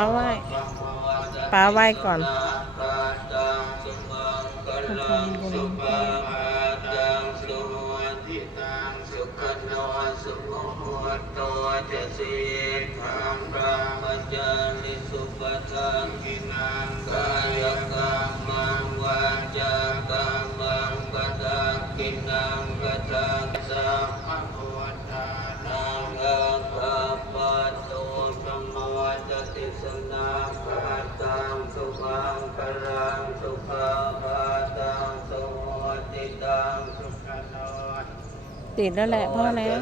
ป้าไหว้ป้าไหว้ก่อนทำบุญติ ดแล้วแหละพ่อแล้ว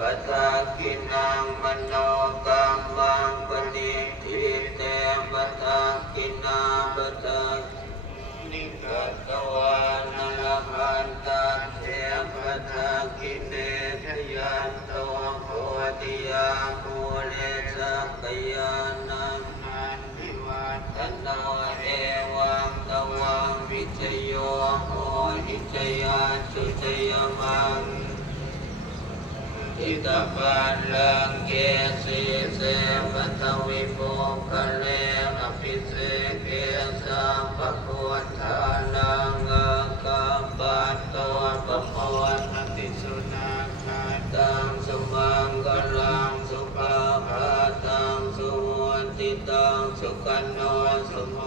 ปัทากินังมโนกรรมังปณิทิเตปัทากินาปัทานิกัตวานลพันตัเถปัทากิเนทยันโตโพธิยา กยานังนันทิวัฒโนเอวังตวังวิจโยโหหิจยาสุจยมังอิตาปันลังเกสีเสปัทวิโภคะเล สุขันโนสุโม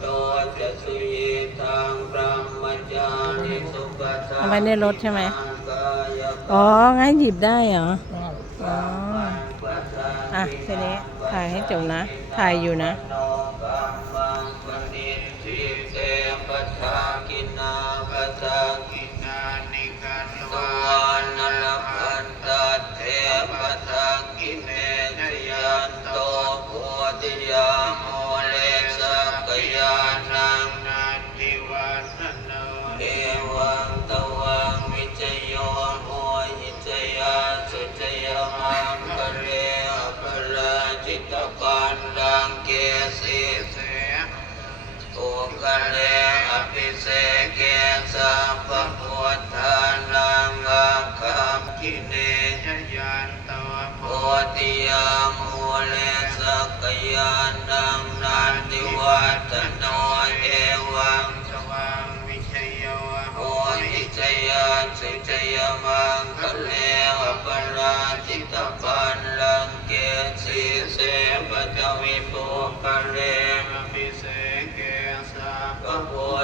โตจะสุยทังพระมัจานิสุปทาเอาไว้ในรถใช่ไหม อ๋อ งั้นหยิบได้เหรอ อ๋อ อะทีนี้ถ่ายให้จบนะ ถ่ายอยู่นะโนกัมมังปณิทิเตปัทากินาปัทากิ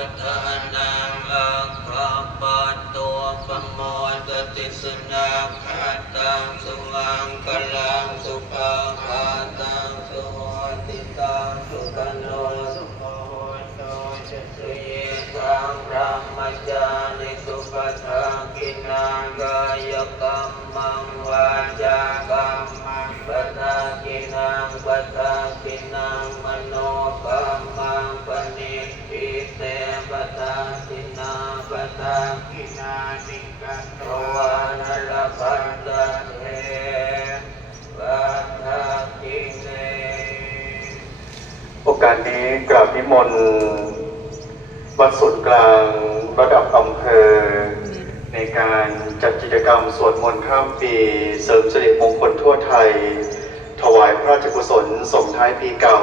พุทธานังอังคัมปันตัวปโมตติสนาคาตังสุมังกลังสุภาคาตังสุหติตังสุกโนสุโหโตจะสุเยตังระมัจจานิสุปทากินากายกรรม โอกาสนี้กราบนิมนต์วัดส่วนกลางระดับอำเภอ ในการจัดกิจกรรมสวดมนต์ข้ามปีเสริมสิริมงคลทั่วไทย ถวายพระราชกุศลส่งท้ายปีเก่า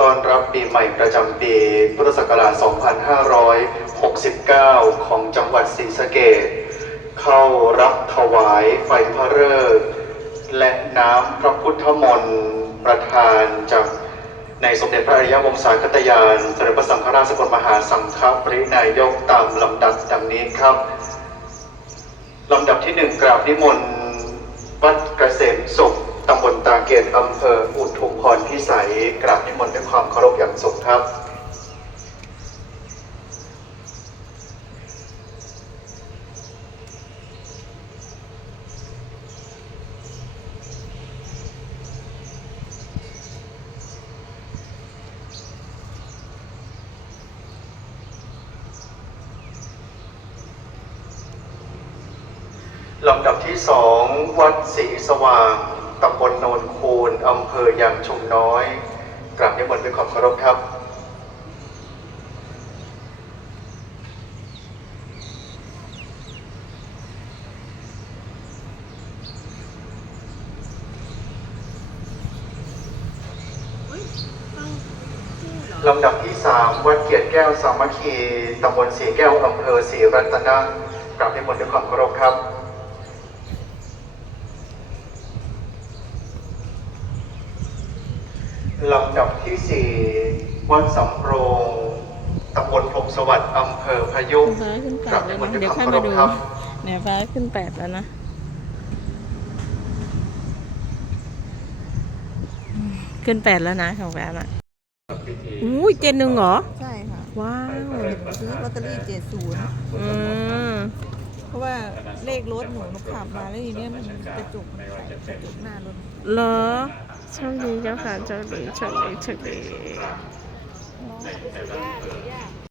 ต้อนรับปีใหม่ประจำปีพุทธศักราช 2569 ของจังหวัดศรีสะเกษ เข้ารับถวายไฟพระฤกษ์และน้ำพระพุทธมนต์ประทานจากในสมเด็จพระอริยวงศาคตยานสมเด็จพระสังฆราชสกลมหาสังฆปรินายกตามลำดับดังนี้ครับลำดับที่หนึ่งกราบนิมนต์วัดเกษมสุขตำบลตาเกตอำเภออุทุมพรพิสัยกราบนิมนต์ด้วยความเคารพอย่างสูงครับ ลำดับที่สองวัดศรีสว่างตำบลโนนคูนอำเภอยางชุมน้อย กราบนิมนต์ด้วยความเคารพครับ ลำดับที่สามวัดเกียรติแก้วสามัคคีตำบลศรีแก้วอำเภอศรีรัตนะกราบนิมนต์ด้วยความเคารพครับ ลำดับที่4วัดสำโรงตำบลพรมสวัสดิ์อำเภอพายุฟ้าขึ้นแปกราดบนิแล้วมนนะต์ด้วยเดี๋ยวความค่อยเคารมาพดูครับ เนี่ยฟ้าขึ้นแปดแล้วนะอืมขึ้นแปดแล้วนะของแฟ้น่ะอุ้ยเจนหนึ่งเหรอ ใช่ค่ะ ว้าว ซื้อลอตเตอรี่เจ็ดศูนย์อืม เพราะว่าเลขรถหนูหนูขับมาแล้วทีเนี้ยมันกระจกมันใส่กระจกหน้ารถเหรอโชคดีเจ้าค่ะโชคดีโชคดีโชคดี